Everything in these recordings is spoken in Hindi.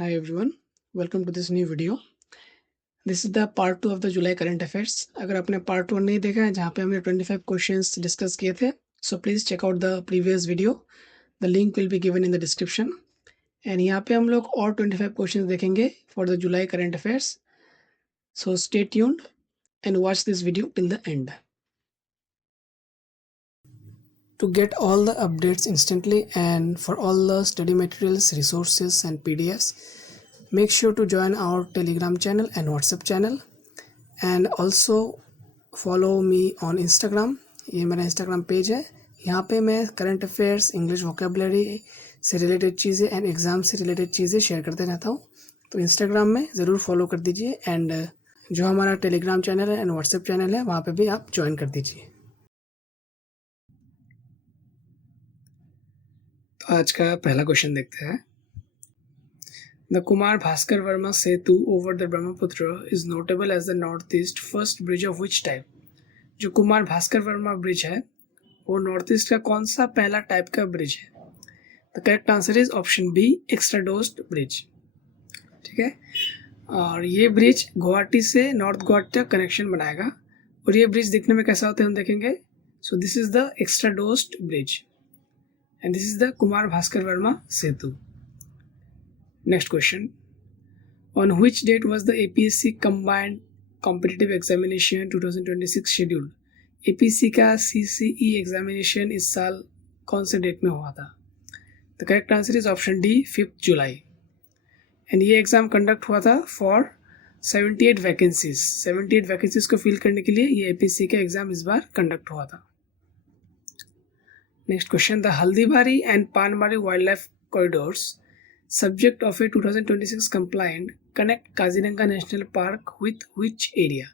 Hi everyone, welcome to this new video. This is the part 2 of the July current affairs. अगर आपने part 1 नहीं देखा है जहाँ पे हमने 25 questions discuss किए थे, so please check out the previous video. The link will be given in the description. And यहाँ पे हम लोग और 25 questions देखेंगे for the July current affairs. So stay tuned and watch this video till the end. To get all the updates instantly and for all the study materials, resources and PDFs, make sure to join our Telegram channel and WhatsApp channel and also follow me on Instagram. ये मेरा Instagram पेज है. यहाँ पे मैं करंट अफेयर्स, इंग्लिश वोकेबलरी से रिलेटेड चीज़ें एंड एग्ज़ाम से रिलेटेड चीज़ें शेयर करते रहता हूँ. तो इंस्टाग्राम में ज़रूर फॉलो कर दीजिए एंड जो हमारा टेलीग्राम चैनल है एंड व्हाट्सएप चैनल है वहाँ पे भी आप ज्वाइन कर दीजिए. तो आज का पहला क्वेश्चन देखते हैं. The Kumar Bhaskar Verma Setu over the Brahmaputra is notable as the northeast first bridge of which type? जो कुमार भास्कर वर्मा ब्रिज है वो नॉर्थ ईस्ट का कौन सा पहला टाइप का ब्रिज है? The correct answer is option B, extradosed bridge. ठीक है, और ये ब्रिज गुवाहाटी से नॉर्थ गुवाहाटी तक कनेक्शन बनाएगा. और ये ब्रिज दिखने में कैसा होता है हम देखेंगे. So this is the extradosed bridge and this is the Kumar Bhaskar Varma Setu. Next question. On which date was the APSC Combined Competitive Examination 2026 scheduled? APSC का CCE एग्जामिनेशन इस साल कौन से डेट में हुआ था? The correct answer is option D, 5 July. And ये एग्ज़ाम कंडक्ट हुआ था फॉर 78 वैकेंसीज. 78 वैकेंसीज को फिल करने के लिए ये APSC का एग्ज़ाम इस बार कंडक्ट हुआ था. Next question. The Haldibari and Panbari wild life corridors subject of a 2026 compliant connect Kaziranga national park with which area?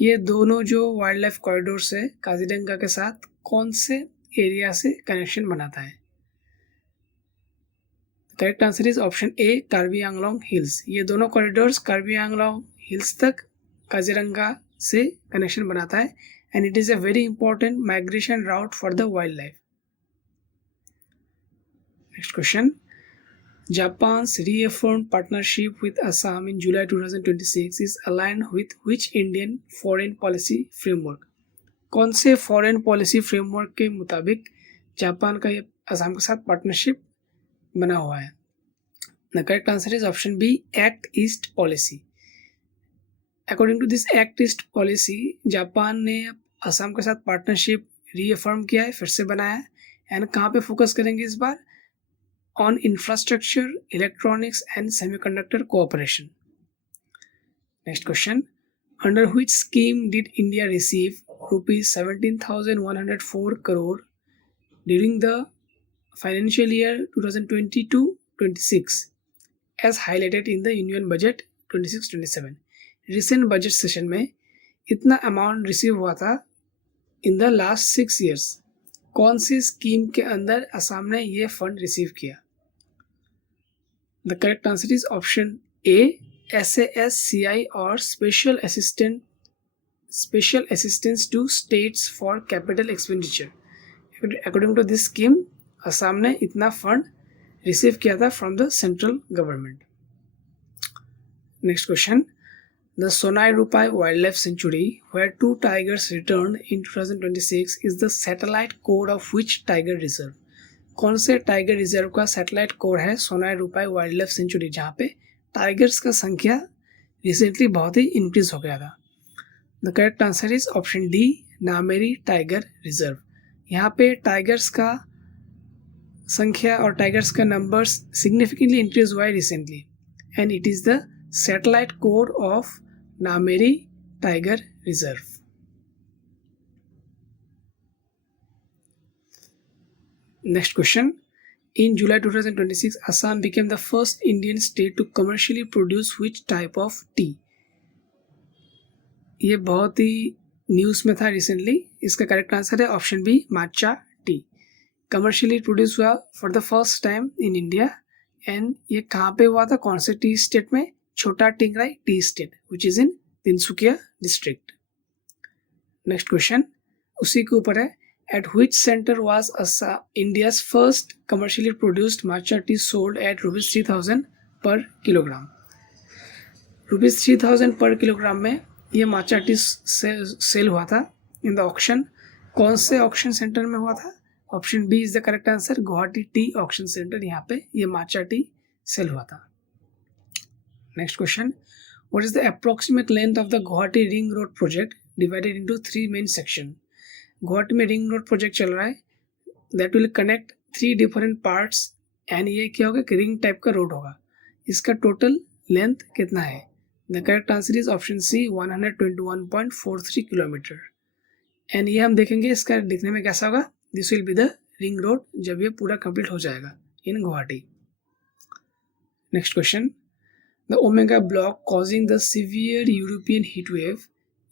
ये दोनों जो वाइल्ड लाइफ कॉरिडोर्स है काजीरंगा के साथ कौन से एरिया से कनेक्शन बनाता है? Correct answer is option A, Karbi Anglong hills. ये दोनों कॉरिडोर्स कार्बी आंगलोंग हिल्स तक काजीरंगा से कनेक्शन बनाता है and it is a very important migration route for the wild life. Next question. Japan's reaffirmed partnership with Assam in July 2026 is aligned with which Indian foreign policy framework? कौन से फॉरेन पॉलिसी फ्रेमवर्क के मुताबिक जापान का ये असम के साथ पार्टनरशिप बना हुआ है? The correct answer is option B, act east policy. According to this act east policy Japan ने असम के साथ पार्टनरशिप रीअफर्म किया है, फिर से बनाया है. एंड कहाँ पे फोकस करेंगे इस बार? on infrastructure, electronics and semiconductor cooperation. Next question. Under which scheme did India receive rupees 17,104 crore during the financial year 2022-26 as highlighted in the Union Budget 26-27? Recent budget session में इतना अमाउंट रिसीव हुआ था इन द लास्ट 6 years. कौन सी स्कीम के अंदर असम ने ये फंड रिसीव किया? The correct answer is option A, SASCI और special assistance to states for capital expenditure. According to this scheme Assam ने इतना फंड रिसीव किया था from the central government. Next question. The Sonai Rupai Wildlife Sanctuary, where 2 tigers returned in 2026, is the satellite core of which tiger reserve? कौन से टाइगर रिजर्व का सैटेलाइट कोर है सोनाई रूपाई वाइल्ड लाइफ सेंचुरी, जहाँ पे टाइगर्स का संख्या रिसेंटली बहुत ही इंक्रीज हो गया था? The correct answer is option D, Nameri tiger reserve. यहाँ पे टाइगर्स का संख्या और टाइगर्स का नंबर्स सिग्निफिकेंटली इंक्रीज हुआ है recently and it is the satellite core of Nameri Tiger Reserve. Next question. In July 2026, Assam became the first Indian state to commercially produce which type of tea? ये बहुत ही न्यूज़ में था रिसेंटली. इसका करेक्ट आंसर है option B, matcha tea. Commercially produce हुआ for the first time in India and ये कहाँ पे हुआ था, कौन से टी स्टेट में? Chota Tingrai tea estate which is in Tinsukia district. Next question उसी के ऊपर है. At which centre was India's first commercially produced matcha tea sold at ₹3,000 पर किलोग्राम। ₹3000 पर किलोग्राम में ये माचा टी सेल हुआ था इन द ऑक्शन। कौन से ऑक्शन सेंटर में हुआ था? Option B is the correct answer, Guwahati tea auction centre, यहाँ पे ये माचा टी सेल हुआ था। Next question, what is the approximate length of the Guwahati ring road project divided into 3 main section? Guwahati में रिंग रोड प्रोजेक्ट चल रहा है, that will connect 3 different parts and ये क्या होगा कि रिंग टाइप का रोड होगा। इसका टोटल लेंथ कितना है? The correct answer is option C 121.43 kilometre. And ये हम देखेंगे इसका दिखने में कैसा होगा। This will be the ring road जब ये पूरा कंप्लीट हो जाएगा in Guwahati. Next question, the omega block causing the severe European heat wave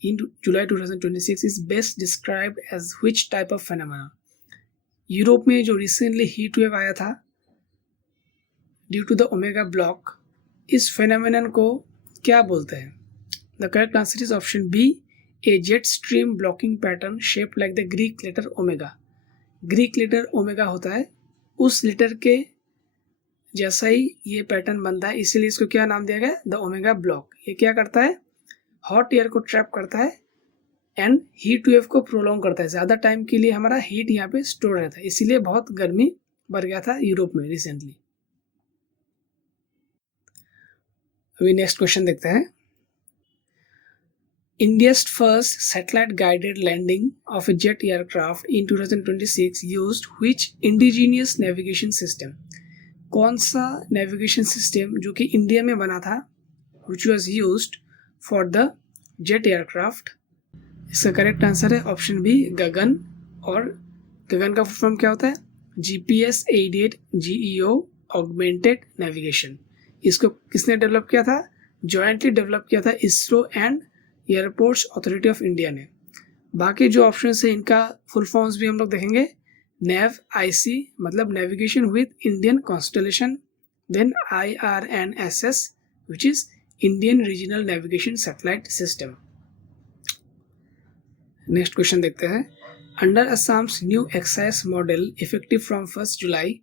in July 2026 is best described as which type of phenomena? Europe में जो रिसेंटली हीट वेव आया था due to the omega block, इस फेनोमेनन को क्या बोलते हैं? The correct answer is option B, a jet stream blocking pattern shape like the Greek letter omega. Greek letter omega होता है, उस लेटर के जैसा ही ये पैटर्न बनता है, इसीलिए इसको क्या नाम दिया गया? The omega block. ये क्या करता है? हॉट एयर को ट्रैप करता है एंड हीट वेव को प्रोलॉन्ग करता है। ज़्यादा टाइम के लिए हमारा हीट यहाँ पे स्टोर रहता है, इसीलिए बहुत गर्मी बढ़ गया था यूरोप में रिसेंटली। अभी नेक्स्ट क्वेश्चन देखते हैं। India's first satellite guided landing of a jet aircraft in 2026 used which indigenous navigation system? कौन सा नेविगेशन सिस्टम जो कि इंडिया में बना था which was used for the jet aircraft? इसका करेक्ट आंसर है ऑप्शन बी, गगन। और गगन का फुल फॉर्म क्या होता है? GPS aided GEO augmented navigation. इसको किसने डेवलप किया था? जॉइंटली डेवलप किया था ISRO and airports authority of India ने। बाकी जो ऑप्शन है इनका फुल फॉर्म्स भी हम लोग देखेंगे। नेव IC मतलब navigation with Indian constellation, then IRNSS which is Indian regional navigation satellite system. Next question देखते हैं। Under Assam's new excise model effective from 1 July,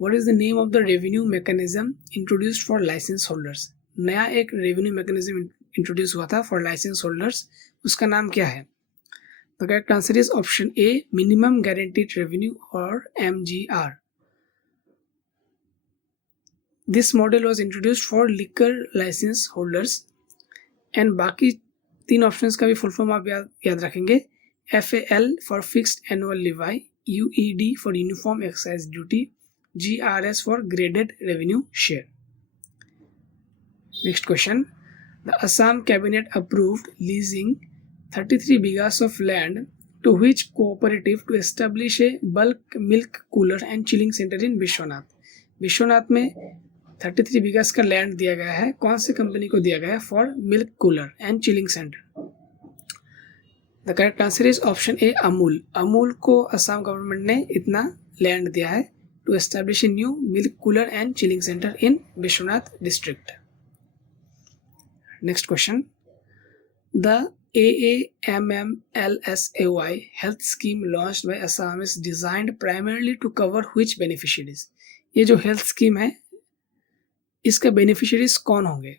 what is the name of the revenue mechanism introduced for licence holders? नया एक रेवेन्यू मैकेनिज्म इंट्रोड्यूस हुआ था फॉर लाइसेंस होल्डर्स, उसका नाम क्या है? The correct answer is option A, minimum guaranteed revenue और MGR। This model was introduced for liquor license holders and बाकी 3 ऑप्शंस का भी फुल फॉर्म आप याद रखेंगे। FAL for fixed annual levy, UED for uniform excise duty, GRS for graded revenue share. Next question, the Assam cabinet approved leasing 33 bighas of land to which cooperative to establish a bulk milk cooler and chilling center in Vishwanath. Vishwanath में 33 बिगास का लैंड दिया गया है, कौन सी कंपनी को दिया गया है? For milk cooler and chilling centre. The correct answer is option A, Amul. Amul को असम गवर्नमेंट ने इतना लैंड दिया है to establish a new milk cooler and chilling centre in Biswanath district. Next question, the AAMMLSAY health scheme launched by Assam is designed primarily to cover which beneficiaries? ये जो हेल्थ स्कीम है इसका बेनिफिशियरीज कौन होंगे?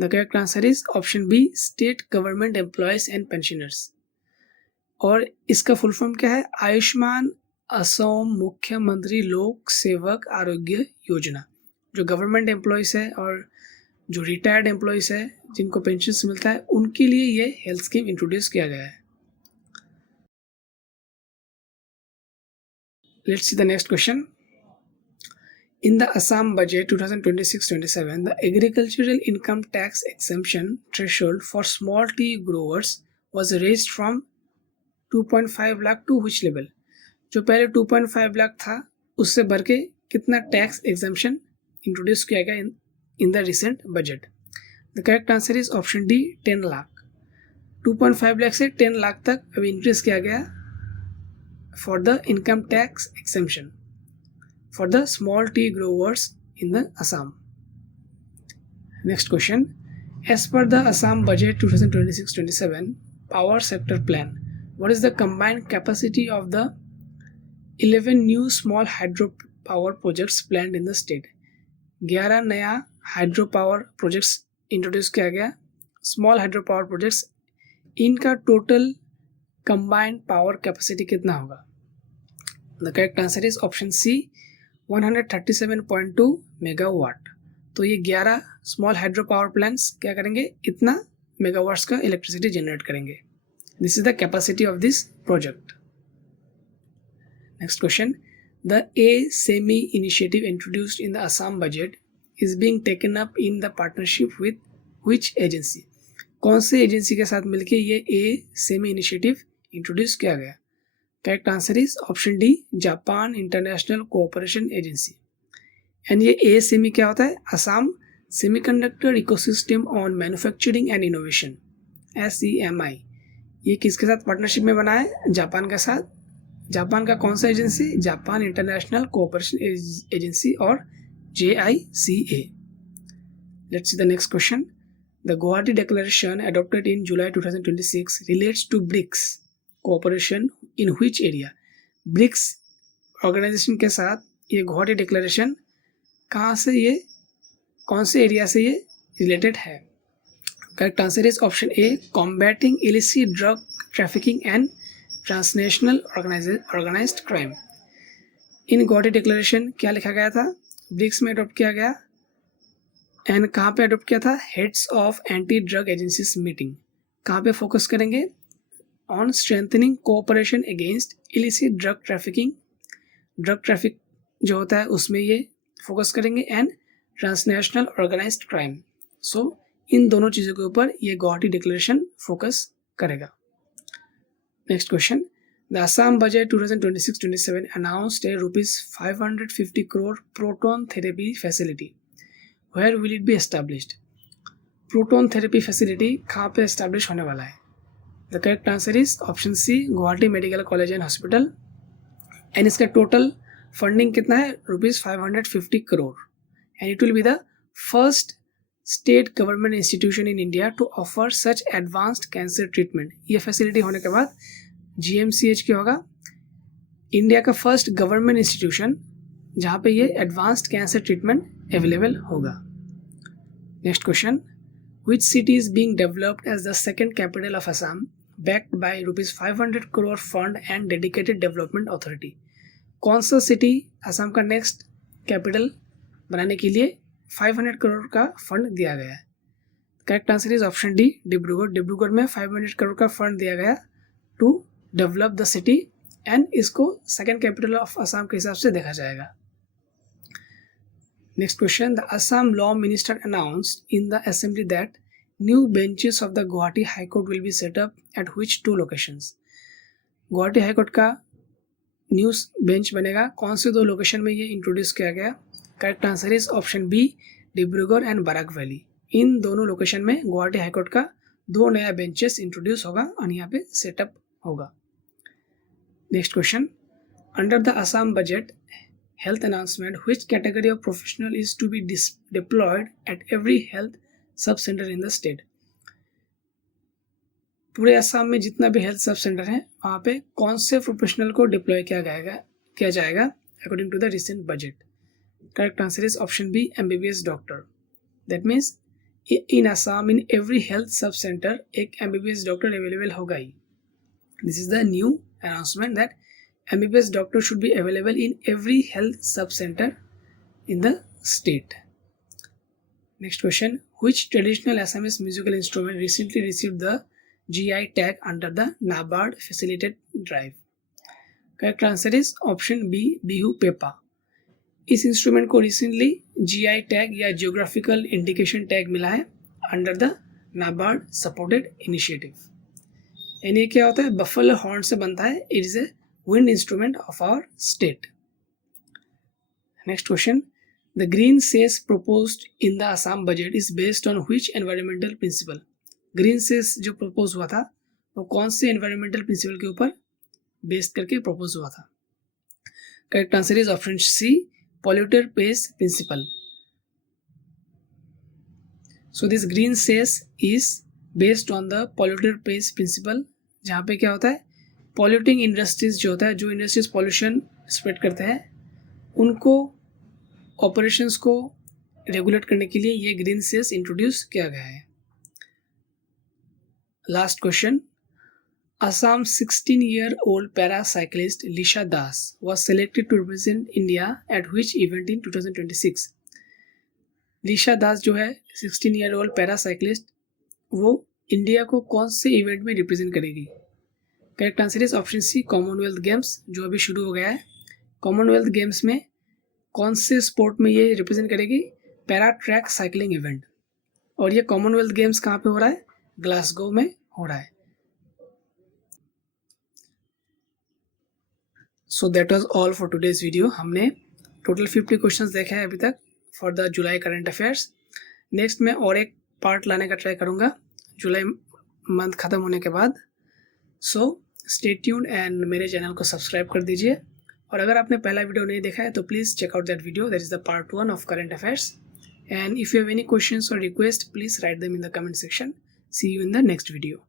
The correct answer is option B, state government employees and pensioners. और इसका फुल फॉर्म क्या है? आयुष्मान असम मुख्यमंत्री लोक सेवक आरोग्य योजना। जो गवर्नमेंट एम्प्लॉयज है और जो रिटायर्ड एम्प्लॉयज है जिनको पेंशन मिलता है, उनके लिए ये हेल्थ स्कीम इंट्रोड्यूस किया गया है। Let's see the next question. In the Assam budget 2026-27, the agricultural income tax exemption threshold for small tea growers was raised from 2.5 lakh to which level? जो पहले 2.5 लाख था उससे बढ़ के कितना टैक्स एग्जम्पशन इंट्रोड्यूस किया गया in the recent budget? The correct answer is option D, 10 lakh. 2.5 lakh से 10 लाख तक अभी इंक्रीज किया गया for the income tax exemption for the small tea growers in the Assam. Next question, as per the Assam budget 2026-27 power sector plan, what is the combined capacity of the 11 new small hydro power projects planned in the state? 11 नया हाइड्रो पावर प्रोजेक्ट्स इंट्रोड्यूस किया गया, स्मॉल हाइड्रो पावर प्रोजेक्ट्स, इनका टोटल कंबाइंड पावर कैपेसिटी कितना होगा? The correct answer is option C 137.2 megawatt. तो ये 11 स्मॉल हाइड्रो पावर प्लांट्स क्या करेंगे, इतना मेगावाट्स का इलेक्ट्रिसिटी जनरेट करेंगे। This is the capacity of this project. Next question, the a semi initiative introduced in the Assam budget is being taken up in the partnership with which agency? कौन से एजेंसी के साथ मिलकर ये ए सेमी इनिशिएटिव इंट्रोड्यूस किया गया? Correct answer is option D, Japan international cooperation agency. And ये ए सेमी क्या होता है? Assam semiconductor ecosystem on manufacturing and innovation, SEMI। ये किसके साथ पार्टनरशिप में बना है? जापान के साथ। जापान का कौन सा agency? Japan international cooperation agency और JICA। Let's see the next question, the Guwahati declaration adopted in July 2026 relates to BRICS cooperation in which area? BRICS organisation के साथ ये गुवाहाटी डिक्लेरेशन कहाँ से, ये कौन से एरिया से ये रिलेटेड है? Correct answer is option A, combating illicit drug trafficking and transnational organised crime. In Guwahati declaration क्या लिखा गया था? ब्रिक्स में अडोप्ट किया गया। एंड कहाँ पे अडोप्ट किया था? Heads of anti drug agencies meeting. कहाँ पे फोकस करेंगे? On strengthening cooperation against illicit drug trafficking, drug traffic जो होता है उसमें ये फोकस करेंगे, and transnational organised crime. So इन दोनों चीज़ों के ऊपर ये गुवाहाटी डिक्लेरेशन फोकस करेगा। Next question, the Assam budget 2026-27 announced a ₹550 crore proton therapy facility. Where will it be established? Proton therapy facility कहाँ पे एस्टैब्लिश होने वाला है? The correct answer is option C, Guwahati medical college and hospital. And इसका टोटल फंडिंग कितना है? ₹550 crore। And it will be the first state government institution in India to offer such advanced cancer treatment. ये फैसिलिटी होने के बाद GMCH क्या होगा? इंडिया का फर्स्ट गवर्नमेंट इंस्टीट्यूशन जहाँ पे ये एडवांस्ड कैंसर ट्रीटमेंट अवेलेबल होगा। Next question, which city is being developed as the second capital of Assam backed by ₹500 crore fund and dedicated development authority? कौन सा सिटी असम का नेक्स्ट कैपिटल बनाने के लिए 500 करोड़ का फंड दिया गया है? Correct answer is option D, Dibrugarh. Dibrugarh में 500 करोड़ का फंड दिया गया to develop the city, and इसको सेकेंड कैपिटल ऑफ असम के हिसाब से देखा जाएगा। Next question, the Assam law minister announced in the assembly that new benches of the Guwahati high court will be set up at which 2 locations? Guwahati high court का न्यूज़ बेंच बनेगा, कौन से 2 लोकेशन में ये इंट्रोड्यूस किया गया? Correct answer is option B, Dibrugarh and Barak valley. इन दोनों लोकेशन में गुवाहाटी हाईकोर्ट का 2 नया बेंचेस इंट्रोड्यूस होगा और यहाँ पे सेटअप होगा। Next question, under the Assam budget health announcement which category of professional is to be deployed at every health sub centre in the state? पूरे असम में जितना भी हेल्थ सब सेंटर है वहाँ पे कौन से प्रोफेशनल को डिप्लॉय किया जाएगा according to the recent budget? Correct answer is option B, MBBS doctor. That means in Assam in every health sub centre एक MBBS डॉक्टर अवेलेबल होगा ही। This is the new announcement that MBBS doctor should be available in every health sub centre in the state. Next question, which traditional Assamese musical instrument recently received the GI tag under the NABARD facilitated drive? Correct answer is option B, Bihu Pepa। इस इंस्ट्रूमेंट को रिसेंटली GI टैग या जियोग्राफिकल इंडिकेशन टैग मिला है under the NABARD supported initiative. And ये क्या होता है? बफेलो हॉर्न से बनता है। It is a wind instrument of our state. Next question, the green cess proposed in the Assam budget is based on which environmental principle? Green cess जो प्रपोज हुआ था वो कौन से एनवायरमेंटल प्रिंसिपल के ऊपर बेस्ड करके प्रपोज हुआ था? Correct answer is option C, polluter pays principle। So this green cess is based on the polluter pays principle, जहाँ पे क्या होता है? पॉल्यूटिंग इंडस्ट्रीज जो होता है, जो इंडस्ट्रीज पॉल्यूशन स्प्रेड करते हैं, उनको ऑपरेशंस को रेगुलेट करने के लिए ये ग्रीन सेस इंट्रोड्यूस किया गया है। Last question, Assam 16-year-old para-cyclist Lisha Das was selected to represent India at which event in 2026? Lisha Das जो है 16-year-old para-cyclist, वो इंडिया को कौन से इवेंट में रिप्रेजेंट करेगी? Correct answer is option C, Commonwealth games जो अभी शुरू हो गया है। कॉमनवेल्थ गेम्स में कौन से स्पोर्ट में ये रिप्रेजेंट करेगी? Para track cycling event. और ये कॉमनवेल्थ गेम्स कहाँ पे हो रहा है? ग्लासगो में हो रहा है। So that was all for today's video. हमने टोटल 50 क्वेश्चंस देखे हैं अभी तक for the July current affairs. Next मैं और एक पार्ट लाने का ट्राई करूँगा जुलाई मंथ ख़त्म होने के बाद। सो स्टे ट्यून्ड एंड मेरे चैनल को सब्सक्राइब कर दीजिए। और अगर आपने पहला वीडियो नहीं देखा है तो please check out that video, that is the part 1 of current affairs. And if you have any questions or request, please write them in the comment section. See you in the next video.